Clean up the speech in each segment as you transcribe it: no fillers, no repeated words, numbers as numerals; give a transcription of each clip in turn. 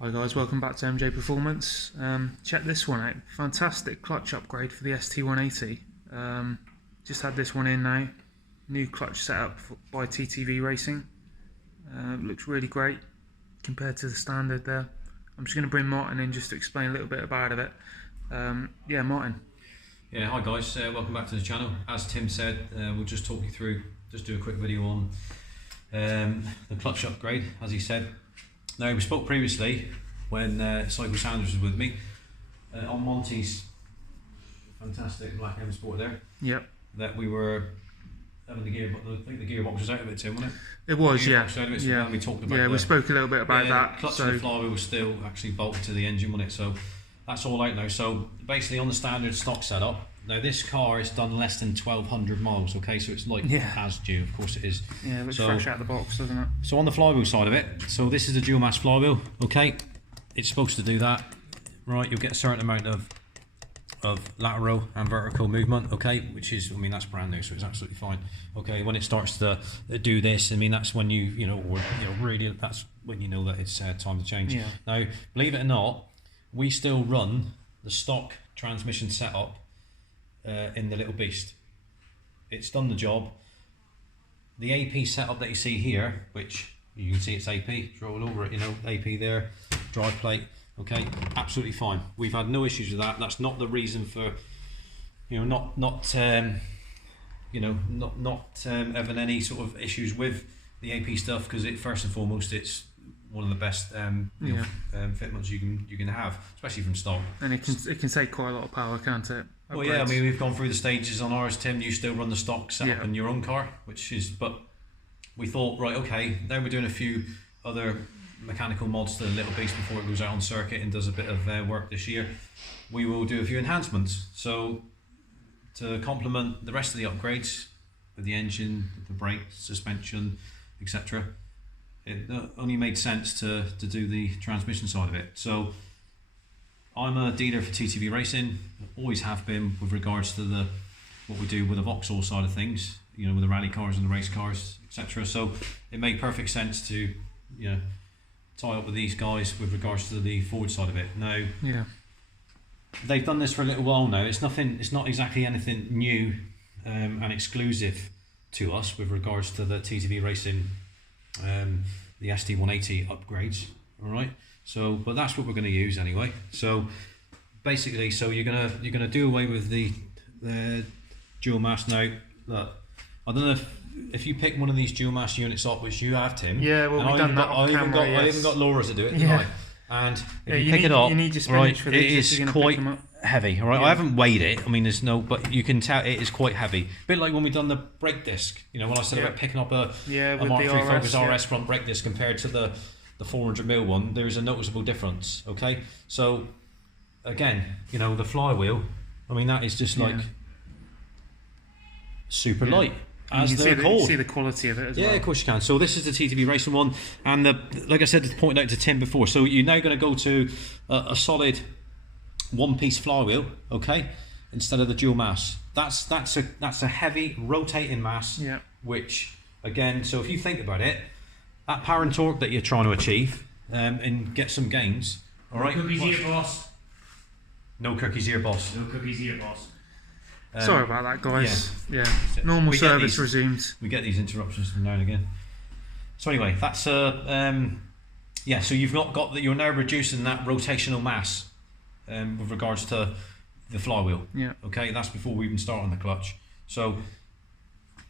Hi guys, welcome back to MJ Performance. Check this one out. Fantastic clutch upgrade for the ST180. Just had this one in now. New clutch setup by TTV Racing. Looks really great compared to the standard there. I'm just going to bring Martin in just to explain a little bit about it. Yeah, Martin. Yeah, hi guys, welcome back to the channel. As Tim said, we'll just talk you through, just do a quick video on the clutch upgrade, as he said. Now, we spoke previously when Cycle Sanders was with me on Monty's fantastic Black M Sport there. Yep. That we were having the gearbox. I think the gearbox was out of it, Tim, wasn't it? It was, yeah. Yeah. We talked about. Yeah, we spoke a little bit about that. The clutch and the flywheel was still actually bolted to the engine, wasn't it? So that's all out now. So basically, on the standard stock setup. Now this car is done less than 1,200 miles, okay, so it's like as due, of course it is. Yeah, it looks fresh out of the box, doesn't it? So on the flywheel side of it, so this is a dual mass flywheel, okay, it's supposed to do that, right, you'll get a certain amount of lateral and vertical movement, okay, which is, I mean, that's brand new, so it's absolutely fine, okay. When it starts to do this, I mean, that's when really, that's when you know that it's time to change. Yeah. Now, believe it or not, we still run the stock transmission setup in the little beast. It's done the job. The AP setup that you see here, which you can see it's AP, draw all over it, you know, AP there, drive plate, okay, absolutely fine. We've had no issues with that. That's not the reason for, you know, not having any sort of issues with the AP stuff, because it, first and foremost, it's one of the best fitments you can have, especially from stock. And it can take quite a lot of power, can't it? Upgrades. Well, yeah, I mean, we've gone through the stages on ours, Tim. You still run the stock setup in your own car, which is, but we thought, right, okay, now we're doing a few other mechanical mods to the little beast before it goes out on circuit and does a bit of work this year. We will do a few enhancements. So to complement the rest of the upgrades with the engine, the brakes, suspension, etc., it only made sense to do the transmission side of it. So I'm a dealer for TTV Racing, always have been with regards to what we do with the Vauxhall side of things, you know, with the rally cars and the race cars, etc. So it made perfect sense to, you know, tie up with these guys with regards to the Ford side of it. Now, they've done this for a little while now. It's not exactly anything new and exclusive to us with regards to the TTV Racing, the ST180 upgrades. All right. So, but that's what we're going to use anyway. So, basically, so you're gonna do away with the dual mass now. Look, I don't know if you pick one of these dual mass units up, which you have, Tim. Yeah, well, we've done that on camera. I even got Laura to do it tonight. And if you pick it up, you need your spinach for these, it is quite heavy. All right, I haven't weighed it. I mean, there's no, but you can tell it is quite heavy. A bit like when we done the brake disc. You know, when I said about picking up a Mark III Focus RS front brake disc compared to the 400mm one, there is a noticeable difference. Okay, so again, you know, the flywheel, I mean, that is just like super light, as they're called. You see the quality of it as well. Yeah, of course you can. So this is the TTV Racing one, and like I said, to point out to Tim before, so you're now going to go to a solid one-piece flywheel, okay, instead of the dual mass. That's a heavy rotating mass, which again, so if you think about it, that power and torque that you're trying to achieve and get some gains. All right. No cookies here, boss. No cookies here, boss. No cookies here, boss. Sorry about that, guys. Yeah. Normal service resumed. We get these interruptions from now and again. So anyway, that's so you've not got that. You're now reducing that rotational mass with regards to the flywheel. Yeah. Okay, that's before we even start on the clutch. So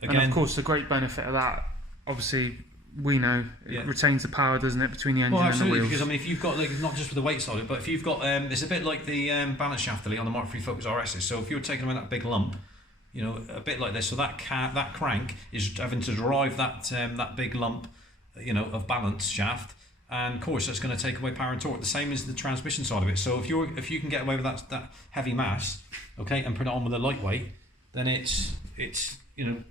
again, and of course, the great benefit of that, obviously, we know it retains the power, doesn't it, between the engine and the wheels? Because I mean, if you've got, like, not just with the weight side of it, but if you've got, it's a bit like the balance shaft on the Mark III Focus RSs. So if you're taking away that big lump, you know, a bit like this, so that crank is having to drive that big lump, you know, of balance shaft, and of course that's going to take away power and torque. The same as the transmission side of it. So if you can get away with that heavy mass, okay, and put it on with a lightweight, then it's you know,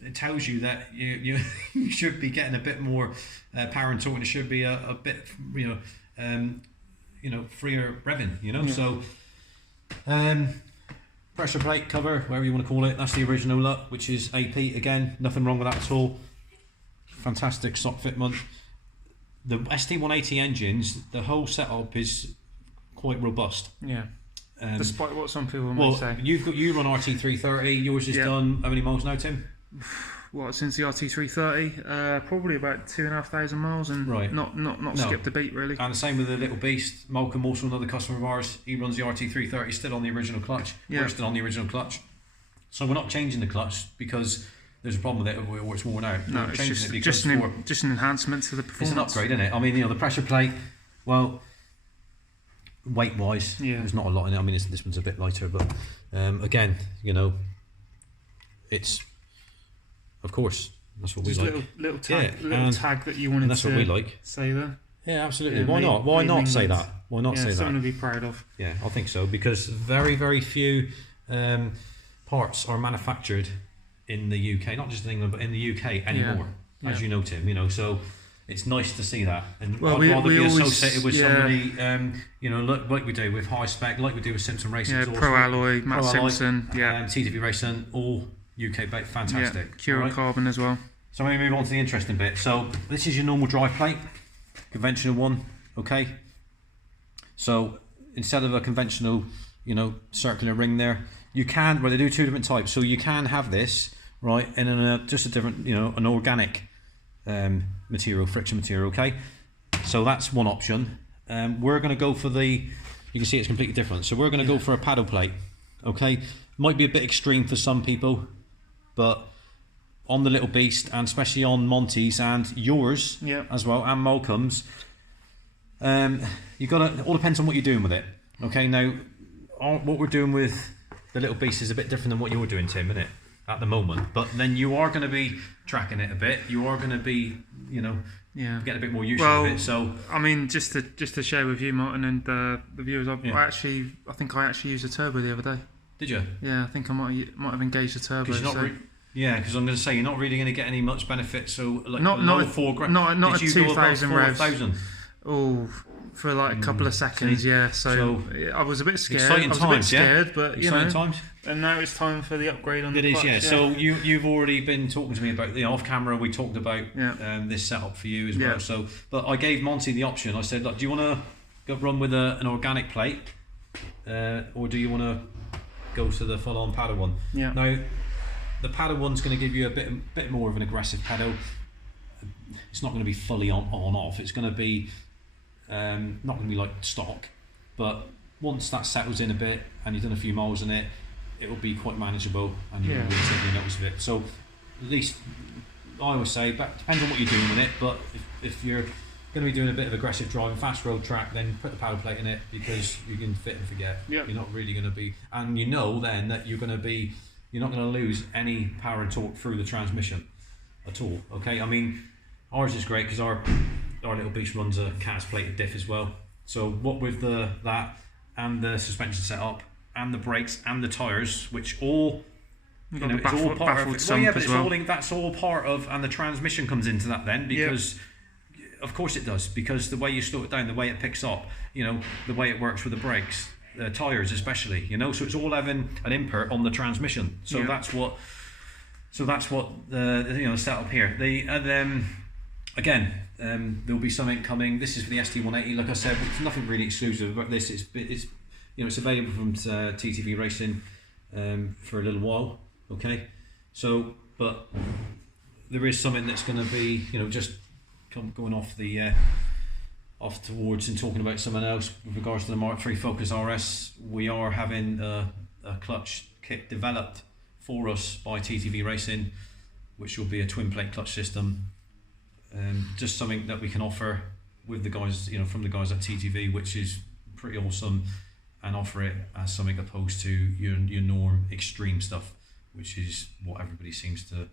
it tells you that you should be getting a bit more power and torque, and it should be a bit, you know, freer revving, you know. So pressure plate cover, whatever you want to call it, that's the original look, which is AP. Again, nothing wrong with that at all. Fantastic stock fitment. the ST180 engines, the whole setup is quite robust. Yeah. Despite what some people well, may say. You run RT330. Yours is done how many miles now, Tim? What, since the RT330? Probably about 2,500 miles, and not skipped a beat really. And the same with the Little Beast. Malcolm, also another customer of ours, he runs the RT330 still on the original clutch. We're still on the original clutch. So we're not changing the clutch because there's a problem with it or it's worn out. No, it's just an enhancement to the performance. It's an upgrade, isn't it? I mean, the pressure plate, well, weight-wise, there's not a lot in it. I mean, this one's a bit lighter, but again, it's, of course, that's what we like. Little tag that you wanted to that's what we like. Say there. Yeah, absolutely. Why not? Why not say that? Why not say that? Something to be proud of. Yeah, I think so, because very, very few parts are manufactured in the UK, not just in England, but in the UK anymore, as you know, Tim. So it's nice to see that, and I'd rather be associated with somebody, like we do with High Spec, like we do with Simpson Racing, Pro Alloy, Matt Simpson, TTV Racing, all UK based, fantastic. Yeah, Cura Carbon as well. So I'm going to move on to the interesting bit. So this is your normal drive plate, conventional one, okay. So instead of a conventional, circular ring there, you can. Well, they do two different types. So you can have this right in just a different, an organic material, friction material. Okay, so that's one option. We're going to go for you can see it's completely different. So we're going to go for a paddle plate. Okay, might be a bit extreme for some people, but on the Little Beast, and especially on Monty's and yours as well, and Malcolm's, you got to. All depends on what you're doing with it. Okay, now what we're doing with the Little Beast is a bit different than what you're doing, Tim, isn't it? At the moment, but then you are going to be tracking it a bit. You are going to be, getting a bit more used to it. So I mean, just to share with you, Martin, and the viewers, I think I actually used a turbo the other day. Did you? Yeah, I think I might have engaged a turbo. Because I'm going to say you're not really going to get any much benefit. So like not a 2,000 revs. 4,000? Oh, for like a couple of seconds, So I was a bit scared. Exciting times, but times. And now it's time for the upgrade on the clutch. It is, So you've already been talking to me about off camera. We talked about this setup for you as well. So, but I gave Monty the option. I said, look, do you want to go run with an organic plate, or do you want to go to the full-on paddle one? Yeah. Now, the paddle one's going to give you a bit more of an aggressive pedal. It's not going to be fully on off. It's going to be not going to be like stock, but once that settles in a bit and you've done a few miles in it, it will be quite manageable and you won't really take any notice of it. So at least I always say, but depends on what you're doing with it, but if you're going to be doing a bit of aggressive driving, fast road track, then put the paddle plate in it, because you can fit and forget. You're not really going to be, and then that you're not going to lose any power and torque through the transmission at all. Okay, I mean, ours is great because our Little Beast runs a cast plated diff as well. So what with that and the suspension setup and the brakes and the tyres, which all it's all part of it. Well, yeah, but that's all part of, and the transmission comes into that then, because of course it does, because the way you slow it down, the way it picks up, the way it works with the brakes, the tyres especially, so it's all having an input on the transmission. So that's what the setup here. Again, there'll be something coming. This is for the ST180. Like I said, it's nothing really exclusive about this. It's available from TTV Racing for a little while. Okay, so but there is something that's going to be just going off towards and talking about something else with regards to the Mark III Focus RS. We are having a clutch kit developed for us by TTV Racing, which will be a twin plate clutch system. Just something that we can offer with the guys, from the guys at TTV, which is pretty awesome, and offer it as something opposed to your norm extreme stuff, which is what everybody seems to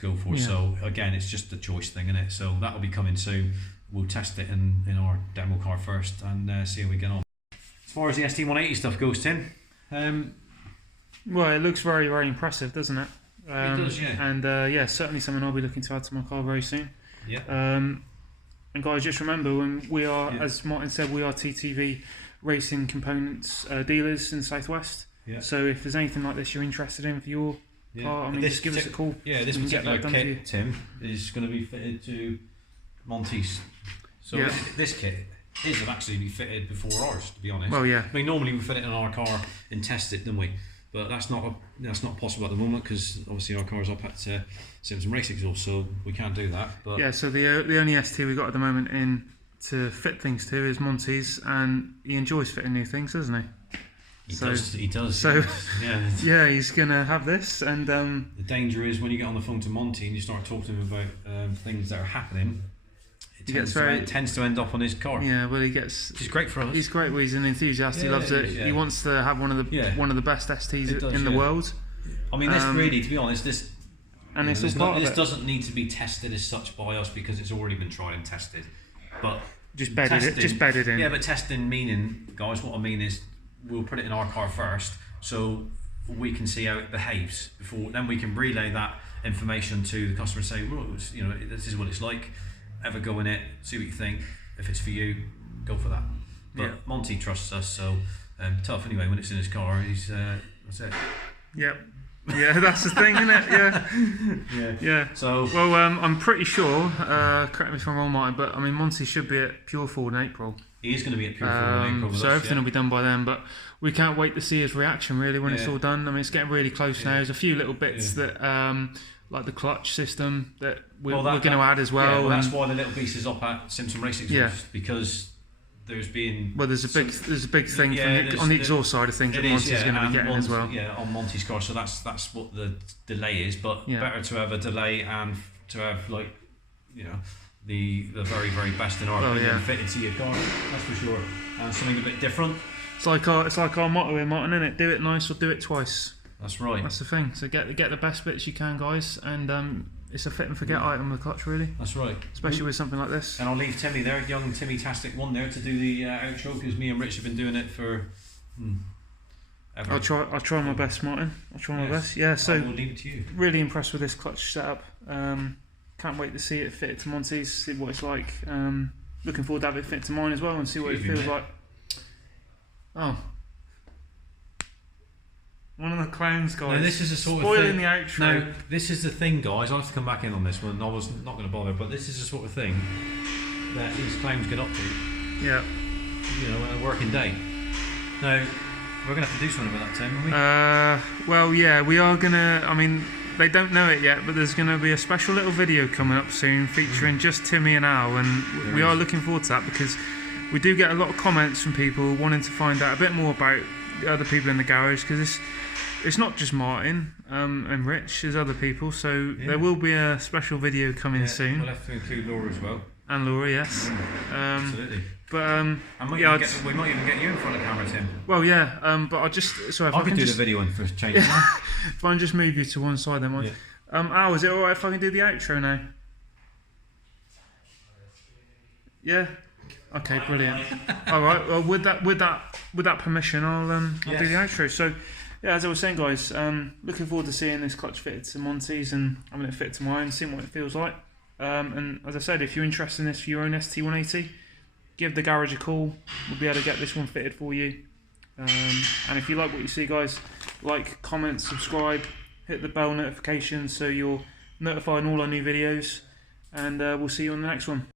go for. So again, it's just a choice thing, isn't it? So that'll be coming soon. We'll test it in our demo car first and see how we get on. As far as the ST180 stuff goes, Tim, well, it looks very, very impressive, doesn't it? It does, yeah. And certainly something I'll be looking to add to my car very soon. Yeah. And guys, just remember, when we are, as Martin said, we are TTV Racing components dealers in the Southwest. Yeah. So if there's anything like this you're interested in for your car, just give us a call. Yeah, this particular kit, Tim, is going to be fitted to Monty's So this kit, his would actually be fitted before ours, to be honest. Well, yeah. I mean, normally we fit it in our car and test it, don't we? But that's not possible at the moment because obviously our car's up at Simpson Racing exhaust, so we can't do that. But yeah, so the only ST we got at the moment in to fit things to is Monty's, and he enjoys fitting new things, doesn't he? He does. So yeah, yeah, he's gonna have this, and the danger is when you get on the phone to Monty and you start talking to him about things that are happening. It tends to end up on his car. Yeah, well, he gets. Which is great for us. He's great. Well, he's an enthusiast. He loves it. Yeah. He wants to have one of the best STs in the world. I mean, this really, to be honest, this doesn't need to be tested as such by us because it's already been tried and tested. But just bedded in. Yeah, but testing meaning, guys, what I mean is we'll put it in our car first, so we can see how it behaves before. Then we can relay that information to the customer and say, well, this is what it's like. Ever go in it, see what you think. If it's for you, go for that. But Monty trusts us, so tough anyway. When it's in his car, he's that's it. Yep. Yeah, that's the thing, isn't it? Yeah. So well, I'm pretty sure. Correct me if I'm wrong, Martin, but I mean Monty should be at Pure Ford in April. He is going to be at Pure Ford in April. So everything will be done by then. But we can't wait to see his reaction really when it's all done. I mean, it's getting really close now. There's a few little bits that. Like the clutch system that we're going to add as well. Yeah, well, that's why the little beast is up at Simpson Racing because there's been there's a big thing on the exhaust side of things that Monty's going to be getting as well. Yeah, on Monty's car. So that's what the delay is. But better to have a delay and to have the very very best in our opinion fitted to your car. That's for sure. And something a bit different. It's like our motto here, Martin, isn't it? Do it nice or do it twice. That's right. That's the thing. So get the best bits you can, guys, and it's a fit and forget item with clutch, really. That's right. Especially with something like this. And I'll leave Timmy there, young Timmy Tastic one there, to do the outro because me and Rich have been doing it for ever. I'll try my best, Martin. I'll try my best. Yeah. So we'll leave it to you. Really impressed with this clutch setup. Can't wait to see it fitted to Monty's. See what it's like. Looking forward to have it fit to mine as well and see what it feels like. Oh. One of the clowns, guys. No, this is a sort spoiling of thing. The outro. No, this is the thing, guys. I'll have to come back in on this one. I was not going to bother, but this is the sort of thing that these clowns get up to. Yeah. On a working day. Now, we're going to have to do something about that, Tim, aren't we? Well, yeah, we are going to. I mean, they don't know it yet, but there's going to be a special little video coming up soon featuring just Timmy and Al, and we are looking forward to that because we do get a lot of comments from people wanting to find out a bit more about the other people in the garage because it's not just Martin and Rich, there's other people, so there will be a special video coming soon. We'll have to include Laura as well. And Laura, yes. Absolutely. But we might even get you in front of the camera, Tim. Well, yeah. But I can do the video in for a change. If I can just move you to one side, then. Al, is it all right if I can do the outro now? Yeah. Okay, brilliant. All right. Well, with that permission, I'll do the outro. So, yeah, as I was saying, guys, looking forward to seeing this clutch fitted to Monty's and having it fit to mine, seeing what it feels like. And as I said, if you're interested in this for your own ST180, give the garage a call. We'll be able to get this one fitted for you. And if you like what you see, guys, like, comment, subscribe, hit the bell notification so you're notified on all our new videos. And we'll see you on the next one.